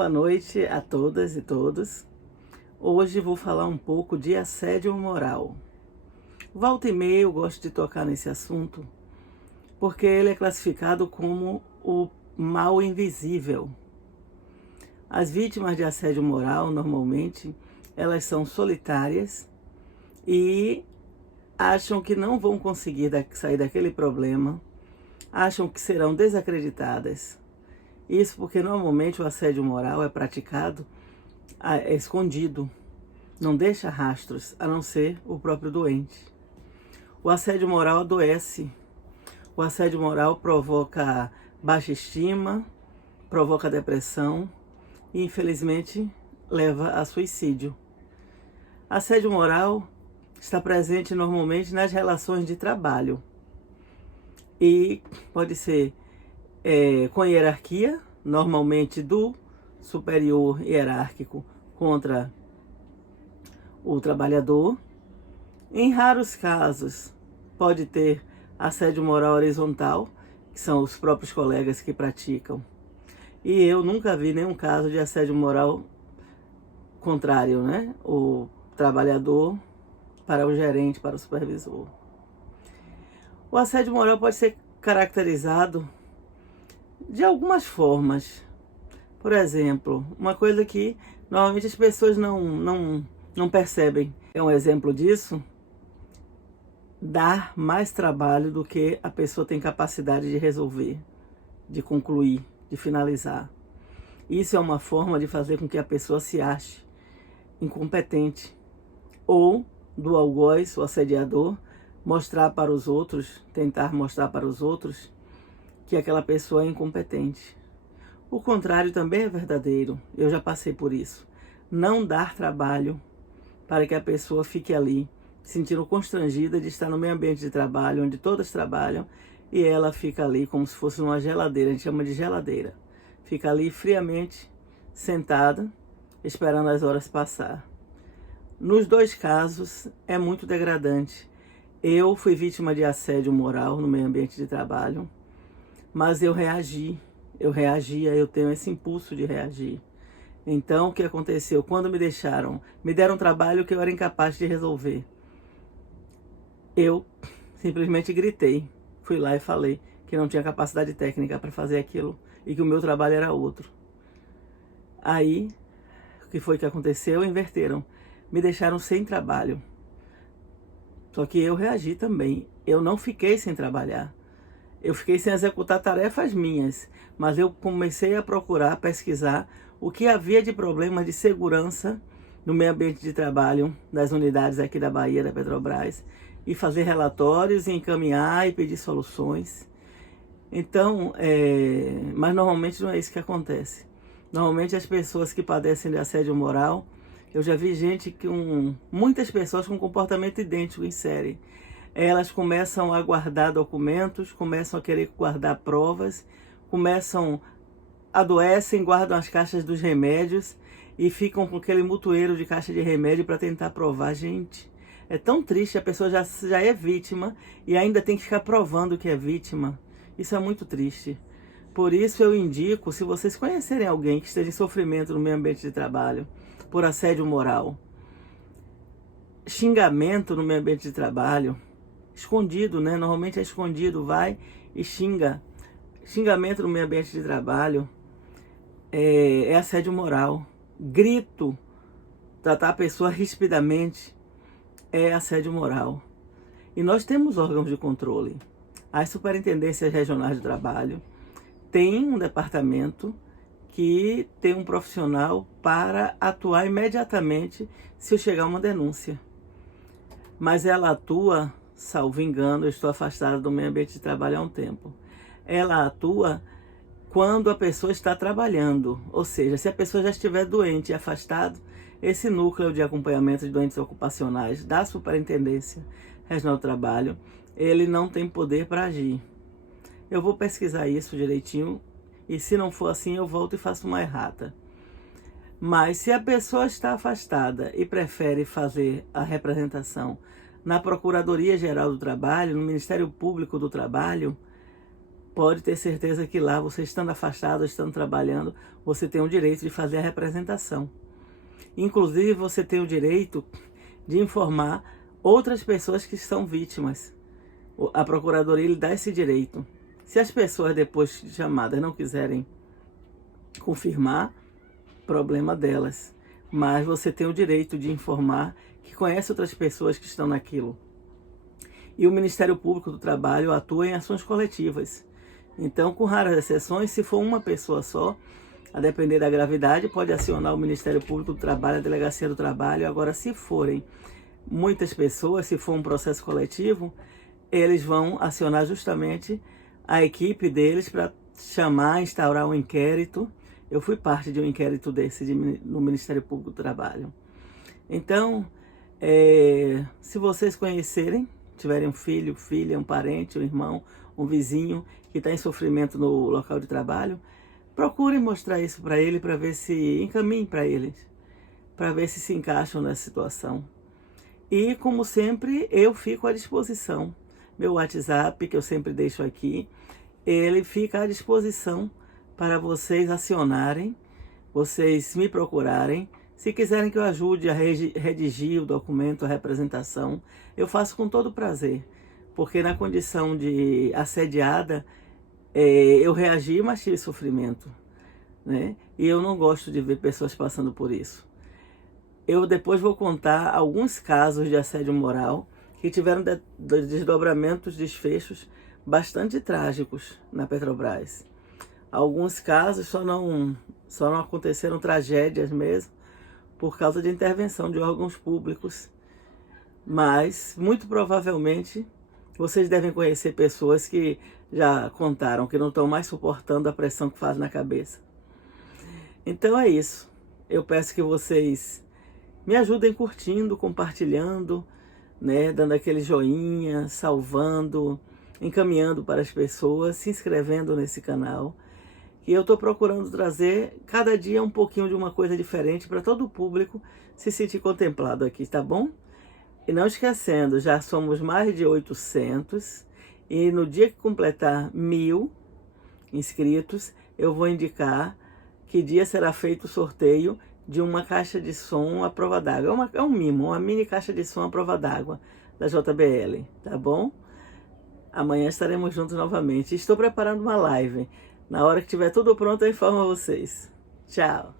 Boa noite a todas e todos. Hoje vou falar um pouco de assédio moral. Volta e meia eu gosto de tocar nesse assunto porque ele é classificado como o mal invisível. As vítimas de assédio moral, normalmente, elas são solitárias e acham que não vão conseguir sair daquele problema, acham que serão desacreditadas. Isso porque normalmente o assédio moral é praticado escondido, não deixa rastros, a não ser o próprio doente. O assédio moral adoece. O assédio moral provoca baixa estima, provoca depressão e, infelizmente, leva a suicídio. Assédio moral está presente normalmente nas relações de trabalho e pode ser com hierarquia, normalmente do superior hierárquico contra o trabalhador. Em raros casos, pode ter assédio moral horizontal, que são os próprios colegas que praticam. E eu nunca vi nenhum caso de assédio moral contrário, né? O trabalhador para o gerente, para o supervisor. O assédio moral pode ser caracterizado de algumas formas. Por exemplo, uma coisa que normalmente as pessoas não percebem. É um exemplo disso: dar mais trabalho do que a pessoa tem capacidade de resolver, de concluir, de finalizar. Isso é uma forma de fazer com que a pessoa se ache incompetente. Ou do algoz, o assediador, mostrar para os outros, tentar mostrar para os outros que aquela pessoa é incompetente. O contrário também é verdadeiro, eu já passei por isso. Não dar trabalho para que a pessoa fique ali, sentindo constrangida de estar no meio ambiente de trabalho, onde todas trabalham, e ela fica ali como se fosse uma geladeira, a gente chama de geladeira. Fica ali friamente, sentada, esperando as horas passar. Nos dois casos, é muito degradante. Eu fui vítima de assédio moral no meio ambiente de trabalho, mas eu reagia, eu tenho esse impulso de reagir. Então, o que aconteceu? Quando me deram um trabalho que eu era incapaz de resolver. Eu simplesmente gritei, fui lá e falei que não tinha capacidade técnica para fazer aquilo e que o meu trabalho era outro. Aí, o que foi que aconteceu? Inverteram, me deixaram sem trabalho. Só que eu reagi também, eu não fiquei sem trabalhar. Eu fiquei sem executar tarefas minhas, mas eu comecei a procurar, pesquisar o que havia de problema de segurança no meio ambiente de trabalho das unidades aqui da Bahia, da Petrobras, e fazer relatórios, e encaminhar e pedir soluções. Então, mas normalmente não é isso que acontece. Normalmente as pessoas que padecem de assédio moral, eu já vi gente muitas pessoas com comportamento idêntico em série. Elas começam a guardar documentos, começam a querer guardar provas, adoecem, guardam as caixas dos remédios e ficam com aquele mutueiro de caixa de remédio para tentar provar. Gente, é tão triste, a pessoa já é vítima e ainda tem que ficar provando que é vítima. Isso é muito triste. Por isso eu indico, se vocês conhecerem alguém que esteja em sofrimento no meio ambiente de trabalho, por assédio moral, xingamento no meio ambiente de trabalho, escondido, né? Normalmente é escondido, vai e xinga. Xingamento no meio ambiente de trabalho é assédio moral. Grito, tratar a pessoa rispidamente é assédio moral. E nós temos órgãos de controle. As superintendências regionais de trabalho têm um departamento que tem um profissional para atuar imediatamente se chegar uma denúncia. Mas ela atua, salvo engano, eu estou afastada do meio ambiente de trabalho há um tempo. Ela atua quando a pessoa está trabalhando, ou seja, se a pessoa já estiver doente e afastado, esse núcleo de acompanhamento de doentes ocupacionais da Superintendência Regional do Trabalho, ele não tem poder para agir. Eu vou pesquisar isso direitinho e se não for assim eu volto e faço uma errata. Mas se a pessoa está afastada e prefere fazer a representação na Procuradoria Geral do Trabalho, no Ministério Público do Trabalho, pode ter certeza que lá, você estando afastado, estando trabalhando, você tem o direito de fazer a representação. Inclusive, você tem o direito de informar outras pessoas que são vítimas. A Procuradoria lhe dá esse direito. Se as pessoas, depois de chamadas, não quiserem confirmar, problema delas. Mas você tem o direito de informar que conhece outras pessoas que estão naquilo. E o Ministério Público do Trabalho atua em ações coletivas. Então, com raras exceções, se for uma pessoa só, a depender da gravidade, pode acionar o Ministério Público do Trabalho, a Delegacia do Trabalho. Agora, se forem muitas pessoas, se for um processo coletivo, eles vão acionar justamente a equipe deles para chamar, instaurar um inquérito. Eu fui parte de um inquérito desse no Ministério Público do Trabalho. Então, se vocês conhecerem, tiverem um filho, filha, um parente, um irmão, um vizinho que está em sofrimento no local de trabalho, procurem mostrar isso para ele, para ver se encaminhem para eles, para ver se encaixam nessa situação. E, como sempre, eu fico à disposição. Meu WhatsApp, que eu sempre deixo aqui, ele fica à disposição para vocês acionarem, vocês me procurarem. Se quiserem que eu ajude a redigir o documento, a representação, eu faço com todo prazer. Porque na condição de assediada, eu reagi, mas tive sofrimento, né? E eu não gosto de ver pessoas passando por isso. Eu depois vou contar alguns casos de assédio moral que tiveram desdobramentos, desfechos bastante trágicos na Petrobras. Alguns casos só não aconteceram tragédias mesmo por causa de intervenção de órgãos públicos. Mas, muito provavelmente, vocês devem conhecer pessoas que já contaram que não estão mais suportando a pressão que faz na cabeça. Então é isso. Eu peço que vocês me ajudem curtindo, compartilhando, né, dando aquele joinha, salvando, encaminhando para as pessoas, se inscrevendo nesse canal. E eu estou procurando trazer cada dia um pouquinho de uma coisa diferente para todo o público se sentir contemplado aqui, tá bom? E não esquecendo, já somos mais de 800 e no dia que completar 1000 inscritos, eu vou indicar que dia será feito o sorteio de uma caixa de som à prova d'água. É um mimo, uma mini caixa de som à prova d'água da JBL, tá bom? Amanhã estaremos juntos novamente. Estou preparando uma live. Na hora que tiver tudo pronto, eu informo a vocês. Tchau!